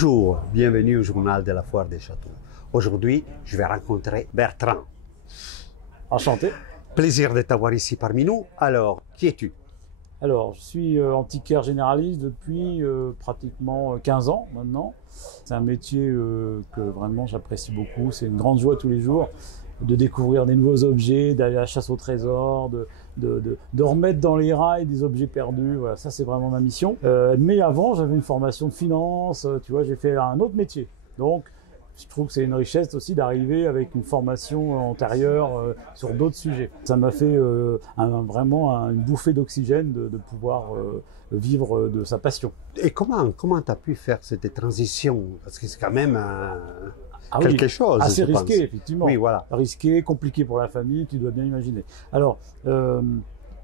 Bonjour, bienvenue au journal de la Foire des Châteaux. Aujourd'hui, je vais rencontrer Bertrand. Enchanté. Plaisir de t'avoir ici parmi nous. Alors, qui es-tu? Alors, je suis antiquaire généraliste depuis pratiquement 15 ans maintenant. C'est un métier que vraiment j'apprécie beaucoup. C'est une grande joie tous les jours de découvrir des nouveaux objets, d'aller à la chasse au trésor, de remettre dans les rails des objets perdus. Voilà, ça c'est vraiment ma mission. Mais avant, j'avais une formation de finance. Tu vois, j'ai fait un autre métier. Donc, je trouve que c'est une richesse aussi d'arriver avec une formation antérieure sur d'autres sujets. Ça m'a fait vraiment une bouffée d'oxygène de pouvoir vivre de sa passion. Et comment tu as pu faire cette transition? Parce que c'est quand même oui, quelque chose. assez risqué, effectivement. Oui, voilà. Risqué, compliqué pour la famille, tu dois bien imaginer. Alors,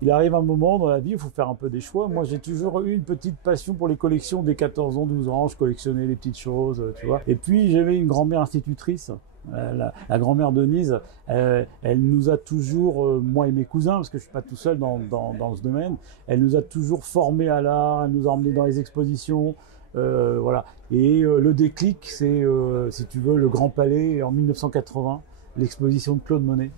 il arrive un moment dans la vie où il faut faire un peu des choix. Moi, j'ai toujours eu une petite passion pour les collections. Dès 14 ans, 12 ans, je collectionnais les petites choses, tu vois. Et puis, j'avais une grand-mère institutrice, la grand-mère Denise. Elle nous a toujours, moi et mes cousins, parce que je suis pas tout seul dans ce domaine, elle nous a toujours formés à l'art, elle nous a emmenés dans les expositions. Voilà. Et le déclic, c'est, si tu veux, le Grand Palais en 1980, l'exposition de Claude Monet.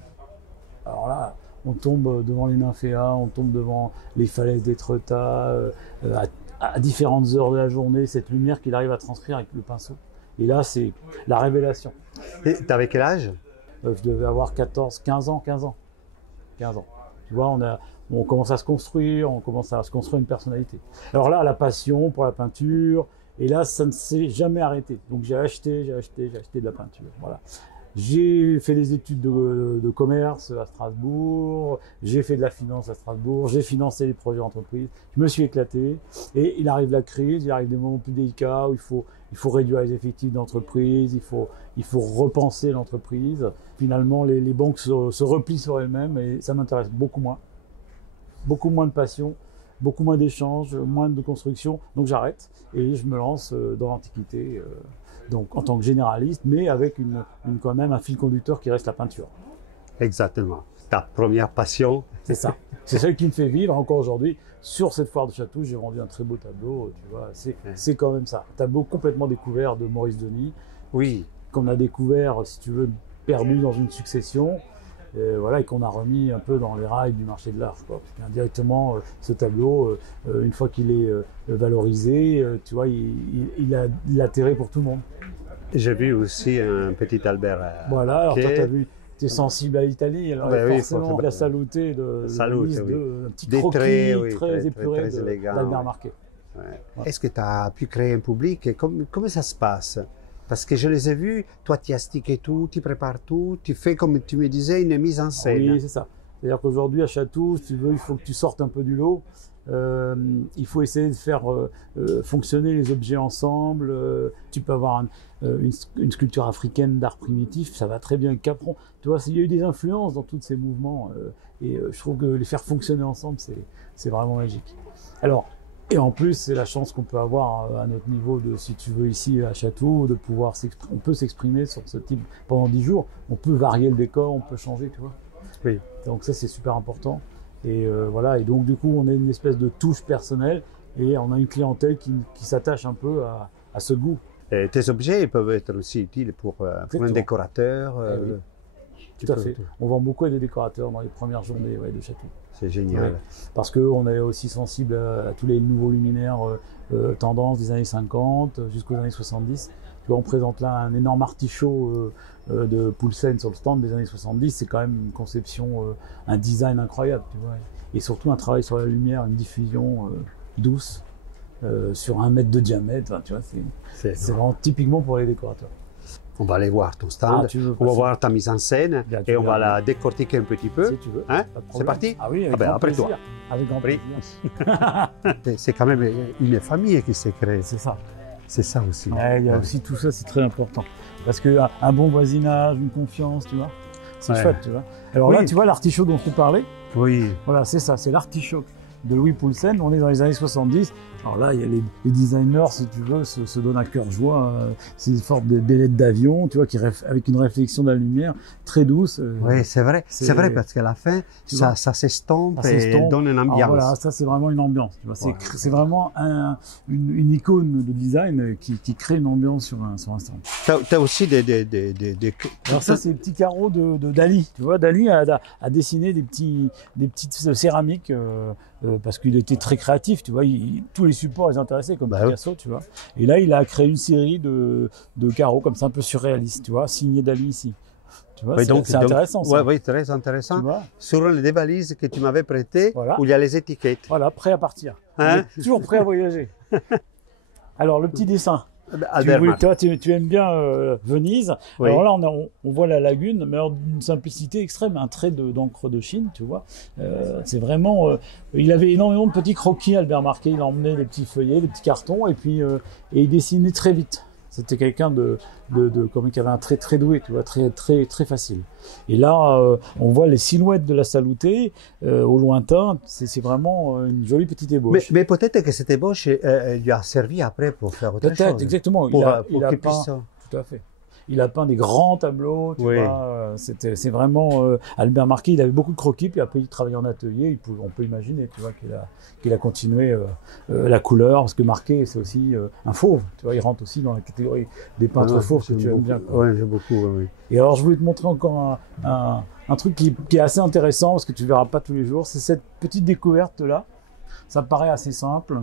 Alors là, on tombe devant les nymphéas, on tombe devant les falaises d'Étretat, à différentes heures de la journée, cette lumière qu'il arrive à transcrire avec le pinceau. Et là, c'est la révélation. Et t'avais quel âge? Je devais avoir 15 ans. Tu vois, on commence à se construire, une personnalité. Alors là, la passion pour la peinture, et là, ça ne s'est jamais arrêté. Donc j'ai acheté de la peinture. Voilà. J'ai fait des études de commerce à Strasbourg, j'ai fait de la finance à Strasbourg, j'ai financé les projets d'entreprise, je me suis éclaté, et il arrive la crise, il arrive des moments plus délicats où il faut réduire les effectifs d'entreprise, il faut repenser l'entreprise. Finalement, les banques se replient sur elles-mêmes et ça m'intéresse beaucoup moins de passion, beaucoup moins d'échanges, moins de construction, donc j'arrête et je me lance dans l'Antiquité. Donc en tant que généraliste, mais avec quand même un fil conducteur qui reste la peinture. Exactement. Ta première passion. C'est ça. C'est celle qui me fait vivre encore aujourd'hui. Sur cette foire de Château, j'ai rendu un très beau tableau. Tu vois, c'est quand même ça. Un tableau complètement découvert de Maurice Denis. Oui. Qu'on a découvert, si tu veux, perdu dans une succession. Voilà, et qu'on a remis un peu dans les rails du marché de l'art. Indirectement, ce tableau, une fois qu'il est valorisé, tu vois, il a l'intérêt pour tout le monde. J'ai vu aussi un petit Albert. Voilà, alors toi, tu as vu, tu es sensible à l'Italie, alors forcément, la saluté un petit croquis très épuré d'Albert Marquet. Ouais. Ouais. Est-ce que tu as pu créer un public? Comment ça se passe? Parce que je les ai vus, toi tu astiques tout, tu prépares tout, tu fais comme tu me disais une mise en scène. Oui, c'est ça. C'est-à-dire qu'aujourd'hui à Château, si tu veux, il faut que tu sortes un peu du lot. Il faut essayer de faire fonctionner les objets ensemble. Tu peux avoir une sculpture africaine d'art primitif, ça va très bien avec Capron. Tu vois, il y a eu des influences dans tous ces mouvements et je trouve que les faire fonctionner ensemble, c'est vraiment magique. Alors, et en plus, c'est la chance qu'on peut avoir à notre niveau si tu veux, ici à Château, de pouvoir on peut s'exprimer sur ce type pendant 10 jours. On peut varier le décor, on peut changer, tu vois. Oui. Donc ça, c'est super important. Et voilà. Et donc, du coup, on a une espèce de touche personnelle et on a une clientèle qui s'attache un peu à ce goût. Et tes objets peuvent être aussi utiles pour un décorateur. Oui. Tout à fait. On vend beaucoup à des décorateurs dans les premières journées de Château. C'est génial. Ouais. Parce qu'on est aussi sensible à tous les nouveaux luminaires tendances des années 50 jusqu'aux années 70. Tu vois, on présente là un énorme artichaut de Poulsen sur le stand des années 70. C'est quand même une conception, un design incroyable. Tu vois. Et surtout un travail sur la lumière, une diffusion douce sur 1 mètre de diamètre. Enfin, tu vois, c'est vraiment typiquement pour les décorateurs. On va aller voir ton stand, on va voir ta mise en scène et on va la décortiquer un petit peu. Si tu veux. Hein? C'est parti? Ah oui, avec grand plaisir. Toi. Avec grand plaisir. C'est quand même une famille qui s'est créée. C'est ça. C'est ça aussi. Ouais, il y a aussi tout ça, c'est très important. Parce qu'un bon voisinage, une confiance, tu vois, c'est chouette, tu vois. Alors là, tu vois l'artichaut dont on parlait. Oui. Voilà, c'est ça, c'est l'artichaut de Louis Poulsen. On est dans les années 70. Alors là, il y a les designers, si tu veux, se donnent à cœur joie. C'est une sorte d'ailettes d'avion, tu vois, avec une réflexion de la lumière très douce. Oui, c'est vrai parce qu'à la fin, ça s'estompe et donne une ambiance. Alors voilà, ça c'est vraiment une ambiance. C'est vraiment une icône de design qui crée une ambiance sur un stand. Tu as aussi des... Alors ça, c'est les petits carreaux de Dali. Tu vois, Dali a dessiné des petites céramiques parce qu'il était très créatif. Tu vois, tous les supports les intéressaient comme Picasso, tu vois. Et là, il a créé une série de carreaux comme ça, un peu surréalistes, tu vois, signé Dali ici. Tu vois, oui, c'est intéressant. Ça. Oui, très intéressant. Sur les valises que tu m'avais prêtées, où il y a les étiquettes. Voilà, prêt à partir. Hein? Toujours prêt à voyager. Alors, le petit dessin. Tu aimes bien Venise. Oui. Alors là, on voit la lagune, mais d'une simplicité extrême, un trait d'encre de Chine, tu vois. C'est vraiment... il avait énormément de petits croquis, Albert Marquet. Il emmenait des petits feuillets, des petits cartons, et puis et il dessinait très vite. C'était quelqu'un qui avait un trait très doué, tu vois, très facile. Et là, on voit les silhouettes de la Salutée au lointain. C'est vraiment une jolie petite ébauche. Mais peut-être que cette ébauche lui a servi après pour faire autre chose. Peut-être, exactement. Il a peint, tout à fait. Il a peint des grands tableaux, tu vois. C'est vraiment Albert Marquet. Il avait beaucoup de croquis, puis après il travaillait en atelier. On peut imaginer, tu vois, qu'il a continué la couleur, parce que Marquet c'est aussi un fauve. Tu vois, il rentre aussi dans la catégorie des peintres fauves que tu aimes bien. Oui, j'aime beaucoup. Oui. Et alors je voulais te montrer encore un truc qui est assez intéressant parce que tu verras pas tous les jours. C'est cette petite découverte là. Ça paraît assez simple.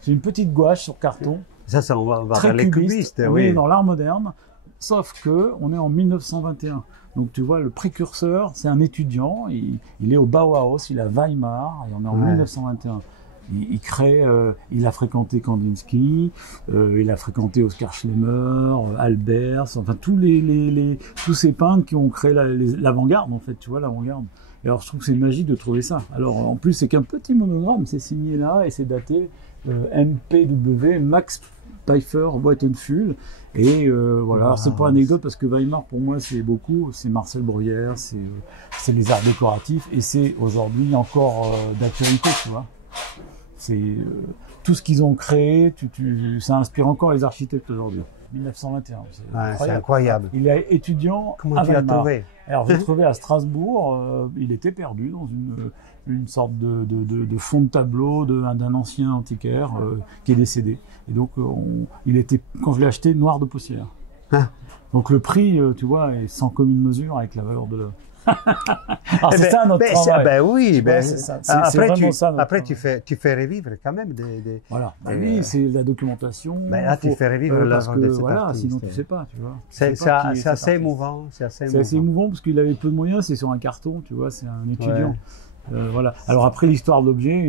C'est une petite gouache sur carton. Ça on va vers les cubistes. On est dans l'art moderne. Sauf que on est en 1921. Donc tu vois, le précurseur, c'est un étudiant, il est au Bauhaus, il est à Weimar, et on est en 1921. Il crée, il a fréquenté Kandinsky, il a fréquenté Oskar Schlemmer, Albers, enfin tous ces peintres qui ont créé l'avant-garde en fait, tu vois, l'avant-garde. Et alors je trouve que c'est magique de trouver ça. Alors en plus c'est qu'un petit monogramme, c'est signé là et c'est daté MPW, Max Pfeiffer, Weidenfühl. Et voilà, c'est pas anecdote parce que Weimar pour moi c'est beaucoup, c'est Marcel Bruyère, c'est les arts décoratifs et c'est aujourd'hui encore d'actualité, tu vois. C'est tout ce qu'ils ont créé, ça inspire encore les architectes aujourd'hui. 1921, c'est incroyable. Il est étudiant à Weimar. Tu l'as trouvé? Alors je l'ai trouvé à Strasbourg, il était perdu dans une sorte de fond de tableau d'un ancien antiquaire qui est décédé. Et donc il était, quand je l'ai acheté, noir de poussière. Donc le prix, tu vois, est sans commune mesure avec la valeur de l'œuvre. Alors c'est ça notre travail. Ben oui, après tu fais revivre quand même des voilà. Oui, c'est la documentation. Ben là tu fais revivre parce que voilà, artiste. sinon tu sais pas, tu vois. C'est assez émouvant, c'est assez émouvant parce qu'il avait peu de moyens, c'est sur un carton, tu vois, c'est un étudiant. Voilà. Alors après l'histoire de l'objet,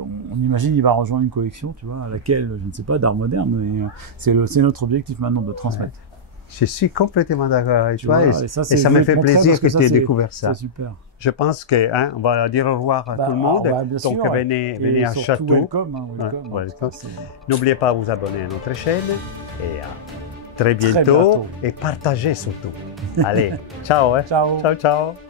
on imagine il va rejoindre une collection, tu vois, à laquelle je ne sais pas d'art moderne, mais c'est notre objectif maintenant de transmettre. Je suis complètement d'accord avec toi et ça me fait plaisir que tu aies découvert ça. C'est super. Je pense que on va dire au revoir à tout le monde. Donc venez à Château. Welcome. N'oubliez pas de vous abonner à notre chaîne et à très bientôt. Et partagez surtout. Allez, ciao. Ciao. Ciao.